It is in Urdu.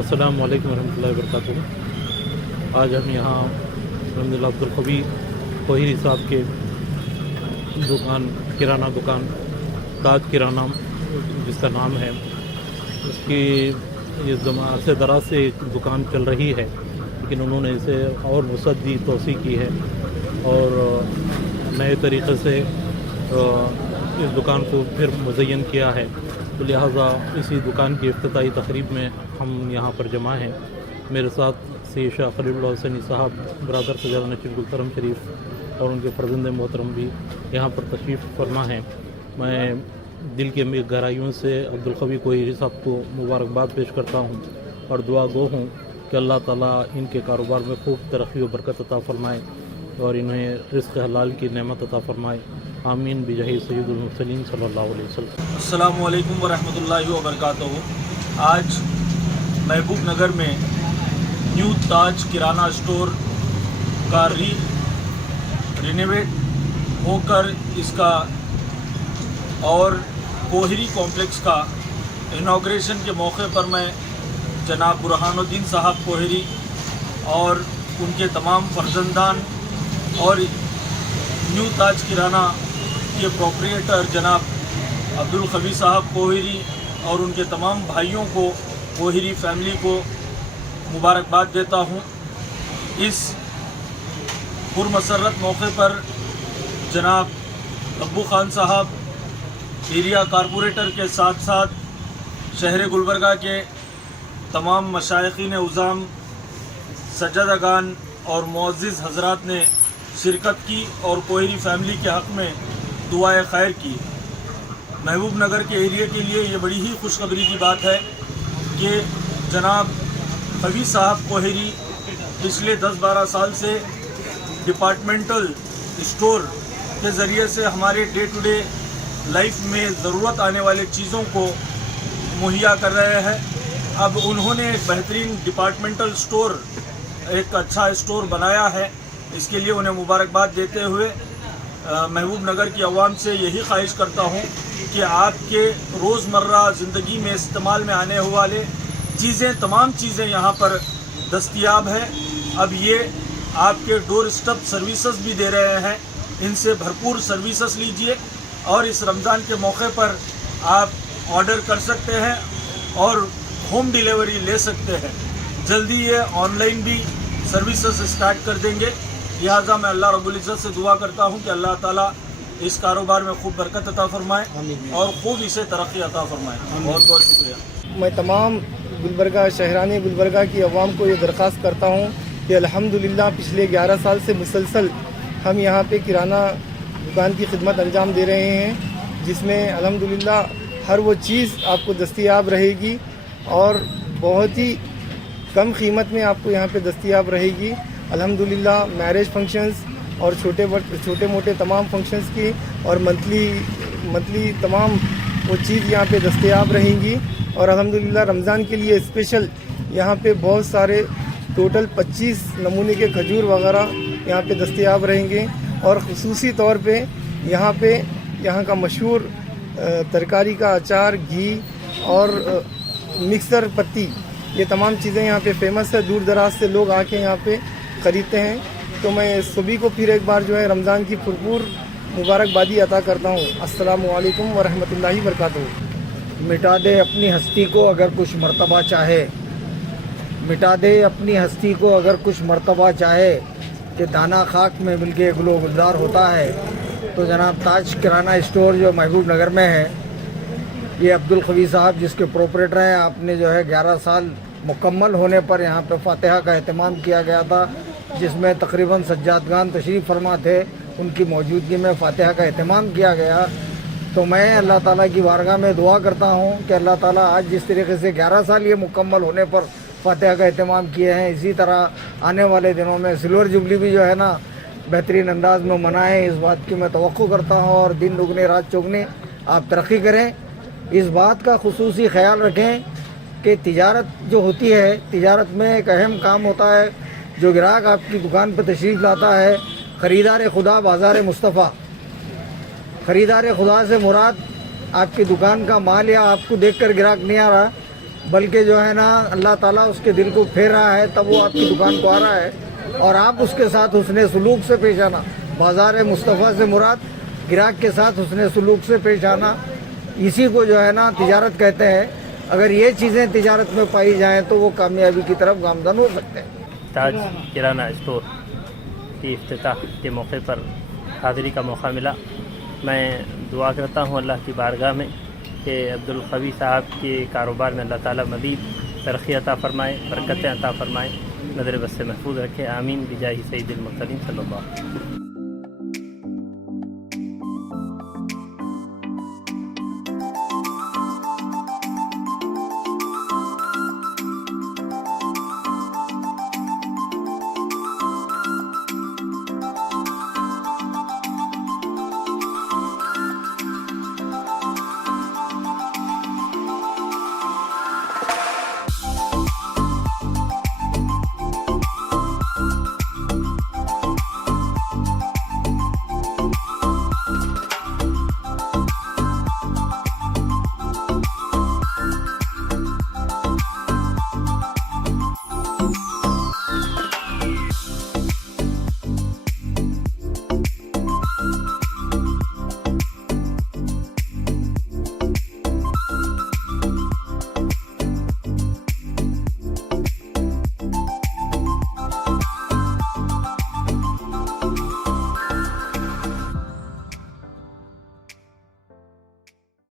السلام علیکم ورحمۃ اللہ وبرکاتہ۔ آج ہم یہاں الحمدللہ عبدالقوی کوہری صاحب کے دکان کرانہ دکان تاج کرانہ جس کا نام ہے، اس کی یہ عرصے دراز سے ایک دکان چل رہی ہے، لیکن انہوں نے اسے اور وسعت دی، توسیع کی ہے اور نئے طریقے سے اس دکان کو پھر مزین کیا ہے، تو لہٰذا اسی دکان کی افتتاحی تقریب میں ہم یہاں پر جمع ہیں۔ میرے ساتھ سید شاہ خلیل اللہ حسینی صاحب، برادر سجادہ نشین گلترم شریف اور ان کے فرزند محترم بھی یہاں پر تشریف فرما ہیں۔ میں دل کے گہرائیوں سے عبدالقوی کوہری صاحب کو مبارکباد پیش کرتا ہوں اور دعا گو ہوں کہ اللہ تعالیٰ ان کے کاروبار میں خوب ترقی و برکت عطا فرمائے اور انہیں رزق حلال کی نعمت عطا فرمائے، آمین بجاہ سید المرسلین صلی اللہ علیہ وسلم۔ السلام علیکم ورحمۃ اللہ وبرکاتہ۔ آج محبوب نگر میں نیو تاج کرانہ اسٹور کا رینویٹ ہو کر اس کا اور کوہری کمپلیکس کا انوگریشن کے موقع پر میں جناب برہان الدین صاحب کوہری اور ان کے تمام فرزندان اور نیو تاج کرانہ کے پروپریٹر جناب عبدالقوی صاحب کوہری اور ان کے تمام بھائیوں کو، کوہری فیملی کو مبارکباد دیتا ہوں۔ اس پرمسرت موقع پر جناب ابو خان صاحب ایریا کارپوریٹر کے ساتھ ساتھ شہر گلبرگہ کے تمام مشائخین عظام، سجادگان اور معزز حضرات نے شرکت کی اور کوہری فیملی کے حق میں دعائے خیر کی۔ محبوب نگر کے ایریے کے لیے یہ بڑی ہی خوشخبری کی بات ہے کہ جناب قوی صاحب کوہری پچھلے 10-12 سال سے ڈپارٹمنٹل اسٹور کے ذریعے سے ہمارے ڈے ٹو ڈے لائف میں ضرورت آنے والے چیزوں کو مہیا کر رہے ہیں۔ اب انہوں نے ایک بہترین ڈپارٹمنٹل اسٹور، ایک اچھا اسٹور بنایا ہے، اس کے لیے انہیں مبارکباد دیتے ہوئے محبوب نگر کی عوام سے یہی خواہش کرتا ہوں کہ آپ کے روزمرہ زندگی میں استعمال میں آنے والے تمام چیزیں یہاں پر دستیاب ہیں۔ اب یہ آپ کے ڈور اسٹیپ سروسز بھی دے رہے ہیں، ان سے بھرپور سروسز لیجئے اور اس رمضان کے موقع پر آپ آرڈر کر سکتے ہیں اور ہوم ڈیلیوری لے سکتے ہیں۔ جلدی یہ آن لائن بھی سروسز اسٹارٹ کر دیں گے، لہٰذا میں اللہ رب العزت سے دعا کرتا ہوں کہ اللہ تعالیٰ اس کاروبار میں خوب برکت عطا فرمائے اور خوب اسے ترقی عطا فرمائے۔ بہت بہت شکریہ۔ میں تمام گلبرگہ شہرانی گلبرگہ کی عوام کو یہ درخواست کرتا ہوں کہ الحمدللہ پچھلے 11 سال سے مسلسل ہم یہاں پہ کرانہ دکان کی خدمت انجام دے رہے ہیں، جس میں الحمدللہ ہر وہ چیز آپ کو دستیاب رہے گی اور بہت ہی کم قیمت میں آپ کو یہاں پہ دستیاب رہے گی۔ الحمدللہ میرج فنکشنز اور چھوٹے موٹے تمام فنکشنز کی اور منتلی تمام وہ چیز یہاں پہ دستیاب رہیں گی، اور الحمدللہ رمضان کے لیے اسپیشل یہاں پہ بہت سارے ٹوٹل 25 نمونے کے کھجور وغیرہ یہاں پہ دستیاب رہیں گے، اور خصوصی طور پہ یہاں کا مشہور ترکاری کا اچار، گھی اور مکسر پتی، یہ تمام چیزیں یہاں پہ فیمس ہے، دور دراز سے لوگ آ کے یہاں پہ خریدتے ہیں۔ تو میں سبھی کو پھر ایک بار جو ہے رمضان کی بھرپور مبارکبادی عطا کرتا ہوں۔ السلام علیکم ورحمۃ اللہ وبرکاتہ۔ مٹا دے اپنی ہستی کو اگر کچھ مرتبہ چاہے، مٹا دے اپنی ہستی کو اگر کچھ مرتبہ چاہے، کہ دانا خاک میں مل کے گلو گلزار ہوتا ہے، تو جناب تاج کرانہ اسٹور جو محبوب نگر میں ہے، یہ عبدالقوی صاحب جس کے پروپریٹر ہیں، آپ نے جو ہے 11 سال مکمل ہونے پر یہاں پہ فاتحہ کا اہتمام کیا گیا تھا، جس میں تقریباً سجادگان تشریف فرما تھے، ان کی موجودگی میں فاتحہ کا اہتمام کیا گیا۔ تو میں اللہ تعالیٰ کی بارگاہ میں دعا کرتا ہوں کہ اللہ تعالیٰ آج جس طریقے سے 11 سال یہ مکمل ہونے پر فاتحہ کا اہتمام کیے ہیں، اسی طرح آنے والے دنوں میں سلور جبلی بھی جو ہے نا بہترین انداز میں منائیں، اس بات کی میں توقع کرتا ہوں، اور دن دگنے رات چوگنے آپ ترقی کریں۔ اس بات کا خصوصی خیال رکھیں کہ تجارت جو ہوتی ہے، تجارت میں ایک اہم کام ہوتا ہے، جو گراہک آپ کی دکان پہ تشریف لاتا ہے، خریدار خدا بازار مصطفیٰ۔ خریدار خدا سے مراد آپ کی دکان کا مال یا آپ کو دیکھ کر گراہک نہیں آ رہا، بلکہ جو ہے نا اللہ تعالیٰ اس کے دل کو پھیر رہا ہے تب وہ آپ کی دکان کو آ رہا ہے، اور آپ اس کے ساتھ حسن سلوک سے پیش آنا. بازار مصطفیٰ سے مراد گراہک کے ساتھ حسن سلوک سے پیش آنا، اسی کو جو ہے نا تجارت کہتے ہیں. اگر یہ چیزیں تجارت میں پائی جائیں تو وہ کامیابی کی طرف گامزن ہو سکتے ہیں. تاج کرانہ اسٹور کی افتتاح کے موقع پر حاضری کا موقع ملا. میں دعا کرتا ہوں اللہ کی بارگاہ میں کہ عبدالقوی صاحب کے کاروبار میں اللہ تعالیٰ مزید ترقی عطا فرمائے، برکتیں عطا فرمائے، نظر بس سے محفوظ رکھے. آمین بجاہ سید المرسلین صلی اللہ علیہ وسلم.